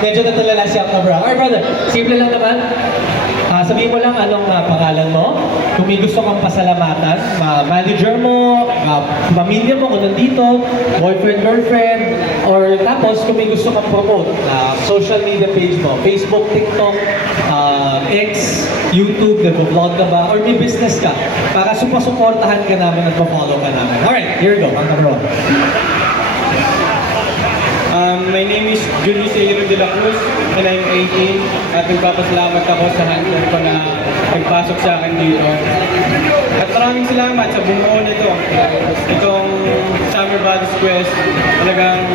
Medyo natulala si Up Number 1. Alright, brother. Simple lang naman. Sabihin mo lang anong pangalan mo. Kung may gusto kang pasalamatan, manager mo, pamilya mo kung nandito, boyfriend, girlfriend, or tapos kung may gusto kang promote, social media page mo, Facebook, TikTok, X, YouTube, nag-vlog ka ba, or may business ka, para supportahan ka namin at ma-follow ka namin. Alright, here we go. Up Number 1. My name is Julius Eiro de la Cruz and I'm 18 at nagpapasalamat ako sa handler ko na nagpasok sa akin dito. At maraming salamat sa bumuo nito. Itong Summer Bodies Quest, talagang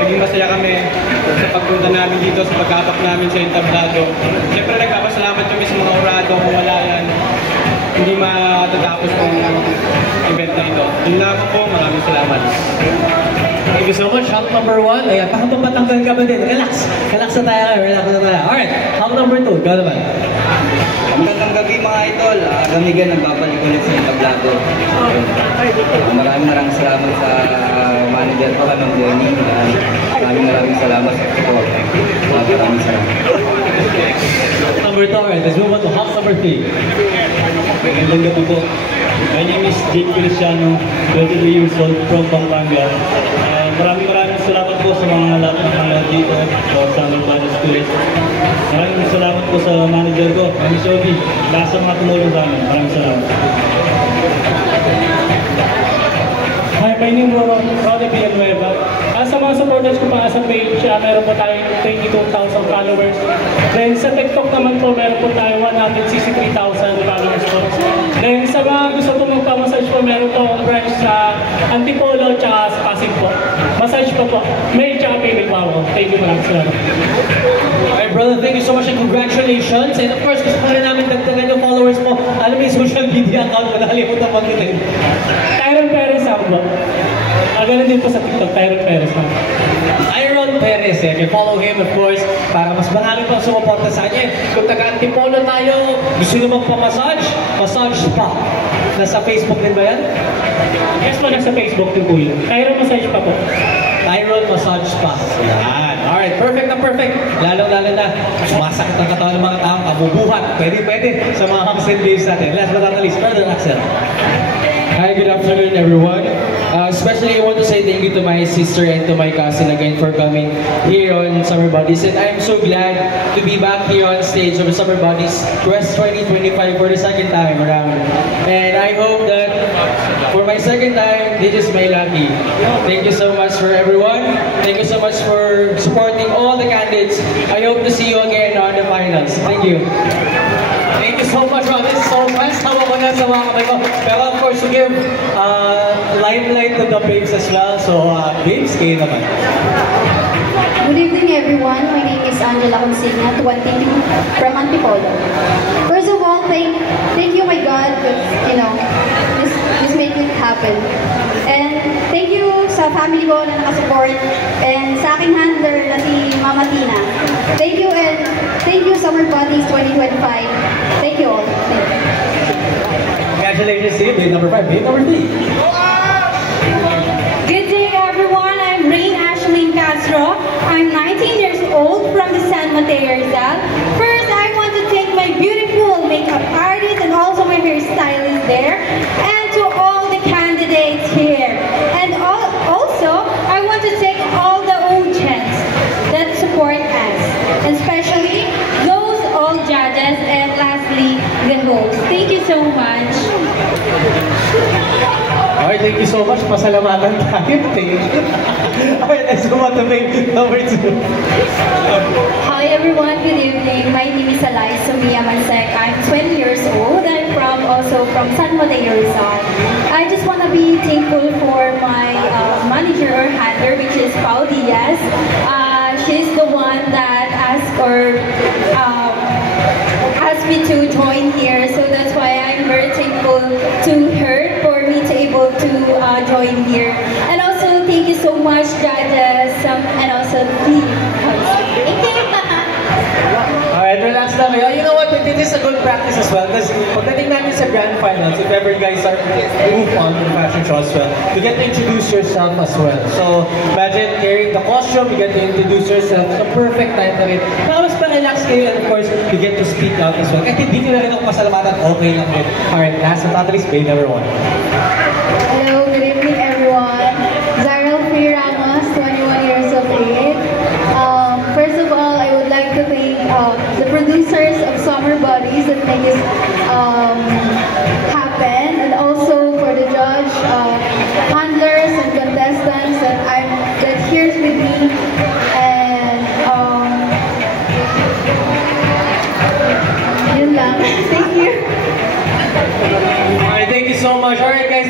naging masaya kami sa pagpunta namin dito, sa pagkapak namin sa entablado. Siyempre nagpapasalamat kami sa mga orado kung wala yan. Hindi matatapos kung event na ito. Yun lang po, maraming salamat. Thank you so much. Up Number 1. Ayan, pakapapatanggal ka ba din? Relax. Relax na tayo. Relax na tayo. Alright. Up Number 2. Go naman. Magandang gabi mga idol. Kami gan nagbabalik ulit sa entablado. Maraming salamat sa manager ko, Kanong Denny. Maraming salamat sa support. Maraming salamat. Number 2. Alright. Let's move on to Up Number 3. Magandang gabi po. My name is Jake Feliciano, 23 years old from Pampanga. Maraming salamat po sa mga lahat ng mga dito sa Summer Bodies Quest. Maraming salamat po sa manager ko, Mami Shobi, lahat sa mga tumulong sa amin. Maraming salamat. Hi, my name is Ronnie Villanueva. Sa mga supporters ko pa sa page, meron po tayong 22,000 followers. Then sa TikTok naman po, meron po tayong 163,000 followers po. Then sa mga gusto po magpa-massage po, meron po akong branch sa Antipolo at sa Pasig po. Massage po. Male tsaka female po ako. Thank you maraming salamat. Alright, brother, thank you so much and congratulations. And of course, gusto pa rin namin dagdagan yung followers mo. Alam mo yung social media account mo, nakalimutan mo din. Tyron Perez ako po. Ganun din po sa TikTok, Tyron Perez ako. Tyron Perez, eh. You follow him, of course, para mas marami pang sumuporta sa kanya. Kung taga-Antipolo tayo, gusto nyo magpa-massage, massage spa. Nasa Facebook din ba yan? Yes po, nasa Facebook din po yun. Tyron Massage pa po. Tyron Massage Spa. Yan. Alright, perfect na perfect. Lalo-lalo na, sumasakit ang katawan ng mga tao, kabubuhat. Pwede sa mga hugs and waves natin. Last but not least, further Axel. Hi, good afternoon everyone. Especially I want to say thank you to my sister and to my cousin again for coming here on Summer Bodies. And I'm so glad to be back here on stage of Summer Bodies Quest 2025 for the second time around. And I hope that for my second time, this is my lucky. Thank you so much for everyone. Thank you so much for supporting all the candidates. I hope to see you again on the finals. Thank you. Thank you so much, Ron. This is so fast. Tawa ko na sa mga kamay ko. Pero of course, to give limelight to the babes as well. So, babes, kayo naman. Good evening, everyone. My name is Angela Consigna, 22, from Antipolo. First of all, thank you, my God, this made it happen. And thank you sa family ko na nakasupport and sa aking handler na si Mama Tina. Thank you and thank you Summer Bodies 2025. Thank you all. Thank you. Congratulations to you, babe number 5. Babe number 3. Good day, everyone. I'm Rain Ashlyn Castro. I'm 19 years old from the San Mateo Rizal. First, I want to thank my beautiful makeup artist and also my hairstylist there, and to all the candidates here. And also, I want to thank all the audience that support us, especially those all judges, and lastly, the host. Thank you so much. Alright, thank you so much. Pasalamatan tayo. Thank you. Alright, let's go on to make number 2. Hi everyone, good evening. My name is Eliza Mia Mansek. I'm 20 years old. I'm also from San Mateo Rizal. I just want to be thankful for my manager or handler, which is Paul Diaz. She's the one that asked me to join here, so that's why I'm very thankful to her for me to able to join here. And also thank you so much, judges, and also the thank you. Alright, relax lang kayo. You know what? This is a good practice as well. Kasi pagdating natin sa grand finals, if ever you guys are move on to the fashion show as well, you get to introduce yourself as well. So, imagine carrying the costume, you get to introduce yourself. So, perfect time na rin. Baka mas pa-relax kayo, and of course, you get to speak out as well. Kahit hindi nyo na rin ako pasalamatan, okay lang din. Alright, last but not least, Bay number 1. Hello, good evening everyone. Zaral Free Ramos, 21 years of age. First of all, I would like to thank the producers of Summer Bodies that made this